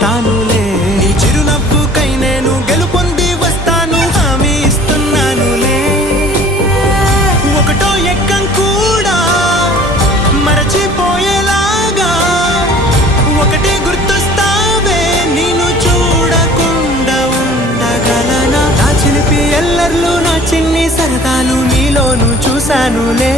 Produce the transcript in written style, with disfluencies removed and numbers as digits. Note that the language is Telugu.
వస్తానులే. నీ చిరునవ్వుకై నేను గెలుపొంది వస్తాను, హామీ ఇస్తున్నానులే. ఒకటో ఎక్కం కూడా మరచిపోయేలాగా ఒకటే గుర్తొస్తావే, నేను చూడకుండా ఉండగలనా? నా చిలిపి ఎల్లర్లు, నా చిన్ని సరదాలు నీలోను చూశానులే.